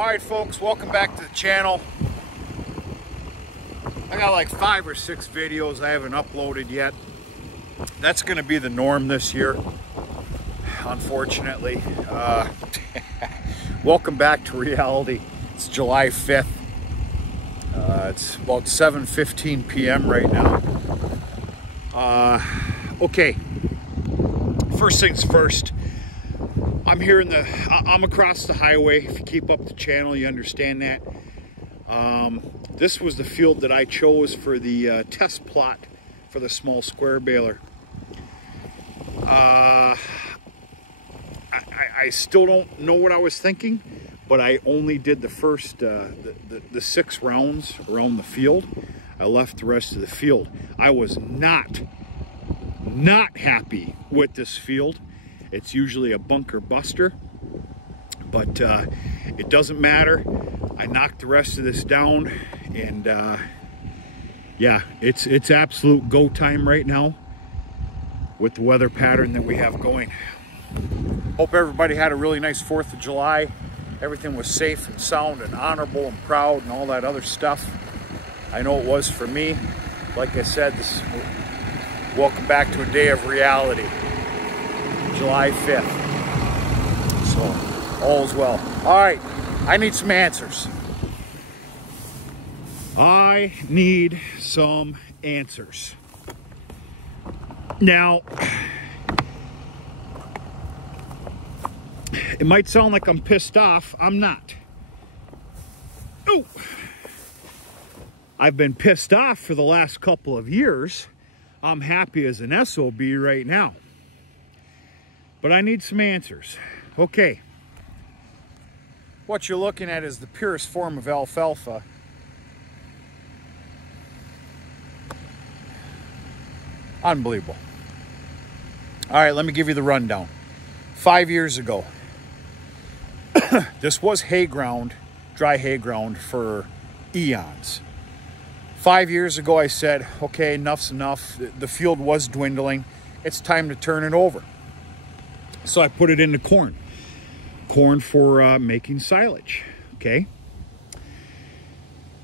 Alright folks, welcome back to the channel. I got like 5 or 6 videos I haven't uploaded yet. That's going to be the norm this year, unfortunately. Welcome back to reality. It's July 5th. It's about 7:15 p.m. right now. Okay, first things first. I'm across the highway. If you keep up the channel, you understand that. This was the field that I chose for the test plot for the small square baler. I still don't know what I was thinking, but I only did the first, the 6 rounds around the field. I left the rest of the field. I was not happy with this field. It's usually a bunker buster, but it doesn't matter. I knocked the rest of this down, and yeah, it's absolute go time right now with the weather pattern that we have going. Hope everybody had a really nice 4th of July. Everything was safe and sound and honorable and proud and all that other stuff. I know it was for me. Like I said, welcome back to a day of reality. July 5th. So, all's well. All right, I need some answers. I need some answers. Now, it might sound like I'm pissed off. I'm not. Ooh. I've been pissed off for the last couple of years. I'm happy as an SOB right now. But I need some answers. Okay. What you're looking at is the purest form of alfalfa. Unbelievable. All right, let me give you the rundown. 5 years ago, this was hay ground, dry hay ground for eons. 5 years ago, I said, okay, enough's enough. The field was dwindling. It's time to turn it over. So I put it into corn. Corn for making silage, okay?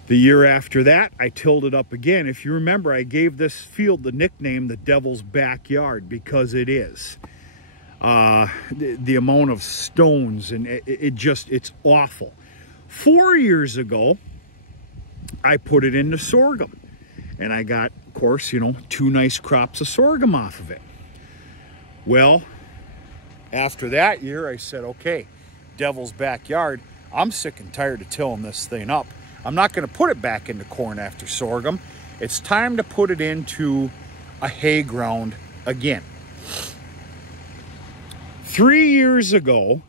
The year after that, I tilled it up again. If you remember, I gave this field the nickname the Devil's Backyard because it is. The amount of stones, and it's awful. 4 years ago, I put it into sorghum. And I got, of course, 2 nice crops of sorghum off of it. Well, after that year, I said, okay, Devil's Backyard, I'm sick and tired of tilling this thing up. I'm not going to put it back into corn after sorghum. It's time to put it into a hay ground again. 3 years ago,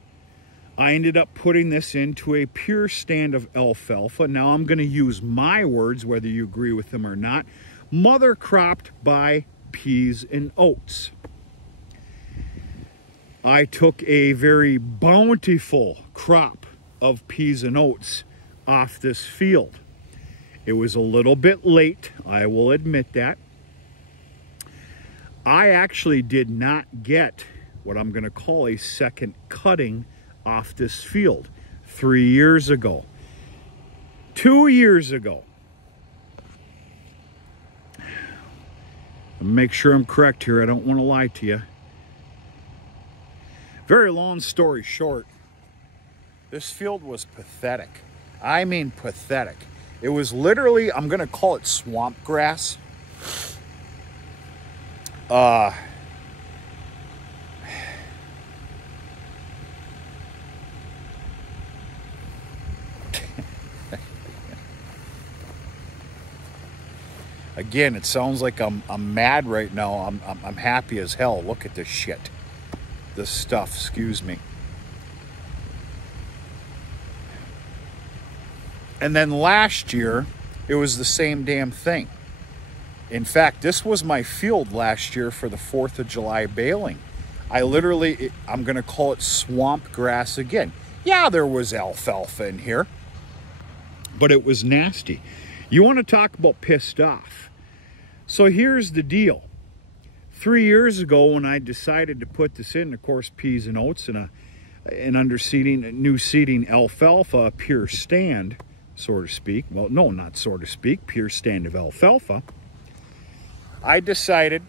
I ended up putting this into a pure stand of alfalfa. Now I'm going to use my words, whether you agree with them or not. Mother cropped by peas and oats. I took a very bountiful crop of peas and oats off this field. It was a little bit late, I will admit that. I actually did not get what I'm going to call a second cutting off this field 3 years ago. 2 years ago. Make sure I'm correct here. I don't want to lie to you. Very long story short, this field was pathetic. I mean pathetic. It was literally, I'm going to call it swamp grass. Again, it sounds like I'm mad right now. I'm happy as hell. Look at this shit. This stuff, excuse me. And then last year, it was the same damn thing. In fact, this was my field last year for the 4th of July baling. I'm going to call it swamp grass again. Yeah, there was alfalfa in here, but it was nasty. You want to talk about pissed off. So here's the deal. 3 years ago when I decided to put this in, of course, peas and oats and an underseeding, new seeding alfalfa pure stand, so to speak. Well, no, not so to speak, pure stand of alfalfa. I decided,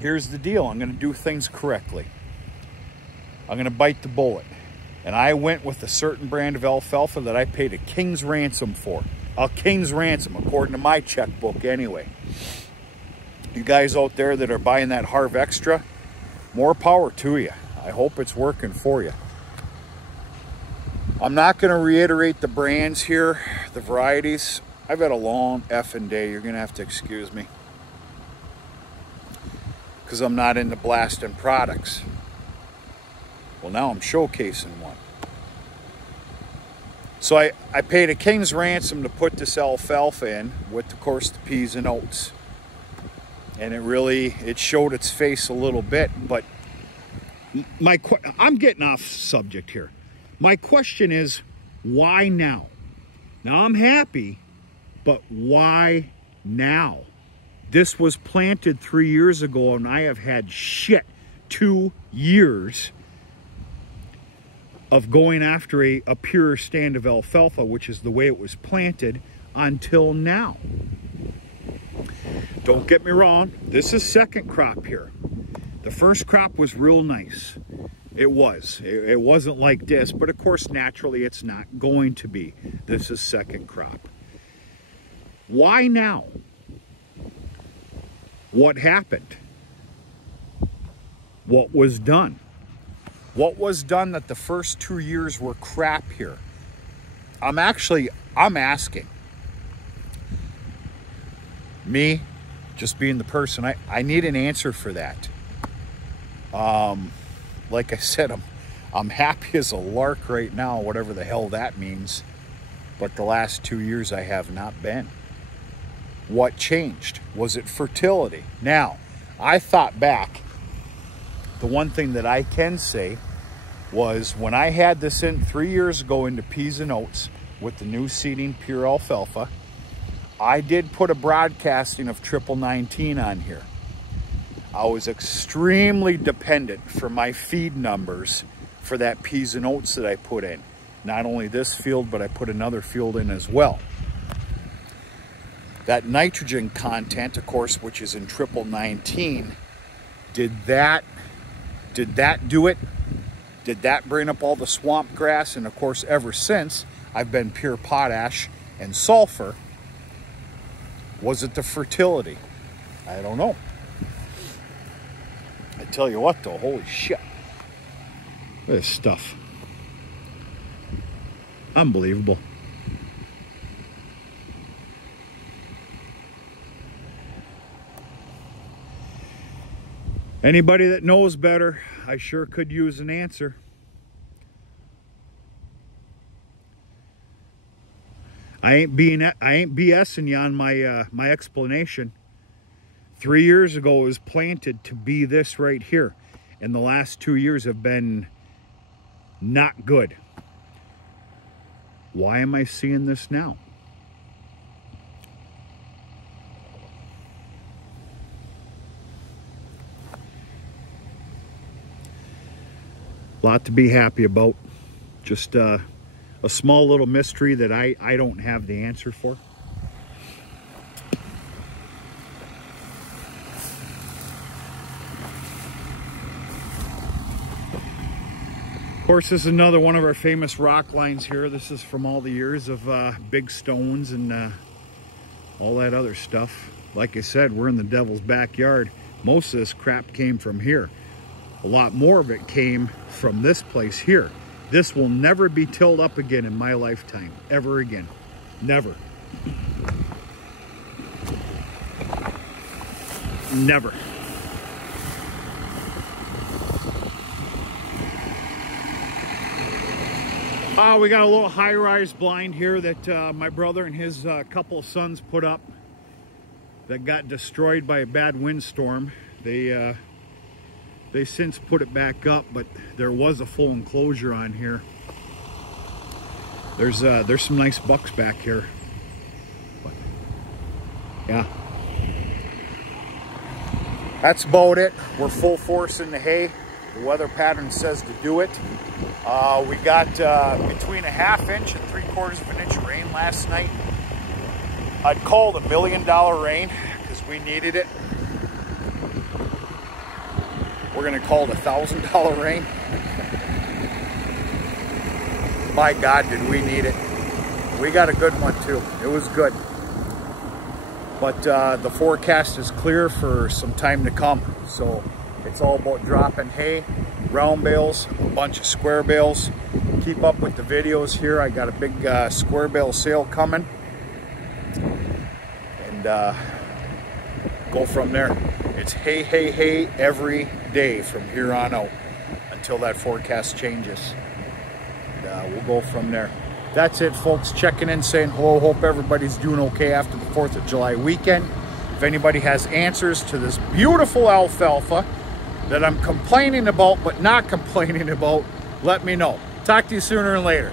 here's the deal, I'm going to do things correctly. I'm going to bite the bullet. And I went with a certain brand of alfalfa that I paid a king's ransom for. A king's ransom, according to my checkbook anyway. You guys out there that are buying that Harv Extra, more power to you. I hope it's working for you. I'm not going to reiterate the brands here, the varieties. I've had a long effing day. You're going to have to excuse me, because I'm not into blasting products. Well, now I'm showcasing one. So I paid a king's ransom to put this alfalfa in with, of course, the peas and oats. And it showed its face a little bit, but I'm getting off subject here. My question is, why now? Now I'm happy, but why now? This was planted 3 years ago, and I have had shit 2 years of going after a pure stand of alfalfa, which is the way it was planted, until now. Don't get me wrong, this is second crop here. The first crop was real nice. It was. It wasn't like this, but of course, naturally, it's not going to be. This is second crop. Why now? What happened? What was done? What was done that the first 2 years were crap here? I'm asking. Me, just being the person, I need an answer for that. Like I said, I'm happy as a lark right now, whatever the hell that means. But the last 2 years I have not been. What changed? Was it fertility? Now, I thought back. The one thing that I can say was when I had this in 3 years ago into peas and oats with the new seeding pure alfalfa, I did put a broadcasting of triple 19 on here. I was extremely dependent for my feed numbers for that peas and oats that I put in. Not only this field, but I put another field in as well. That nitrogen content, of course, which is in triple 19, did that do it? Did that bring up all the swamp grass? And of course, ever since, I've been pure potash and sulfur. Was it the fertility? I don't know. I tell you what though, holy shit. Look at this stuff. Unbelievable. Anybody that knows better, I sure could use an answer. I ain't BSing you on my explanation. 3 years ago it was planted to be this right here, and the last 2 years have been not good. Why am I seeing this now? Lot to be happy about. Just a small little mystery that I don't have the answer for. Of course, this is another one of our famous rock lines here. This is from all the years of big stones and all that other stuff. Like I said, we're in the devil's backyard. Most of this crap came from here. A lot more of it came from this place here. This will never be tilled up again in my lifetime, ever again. Never. Never. We got a little high-rise blind here that my brother and his couple of sons put up that got destroyed by a bad windstorm. They since put it back up, but there was a full enclosure on here. There's some nice bucks back here. But, yeah. That's about it. We're full force in the hay. The weather pattern says to do it. We got between a ½ inch and 3/4 of an inch of rain last night. I'd call it $1 million rain because we needed it. We're gonna call it $1,000 rain. My God, did we need it. We got a good one too. It was good. But the forecast is clear for some time to come. So it's all about dropping hay, round bales, a bunch of square bales. Keep up with the videos here. I got a big square bale sale coming. And go from there. It's hay, hay, hay every day from here on out until that forecast changes. And, we'll go from there. That's it, folks. Checking in, saying hello. Hope everybody's doing okay after the 4th of July weekend. If anybody has answers to this beautiful alfalfa that I'm complaining about but not complaining about, let me know. Talk to you sooner and later.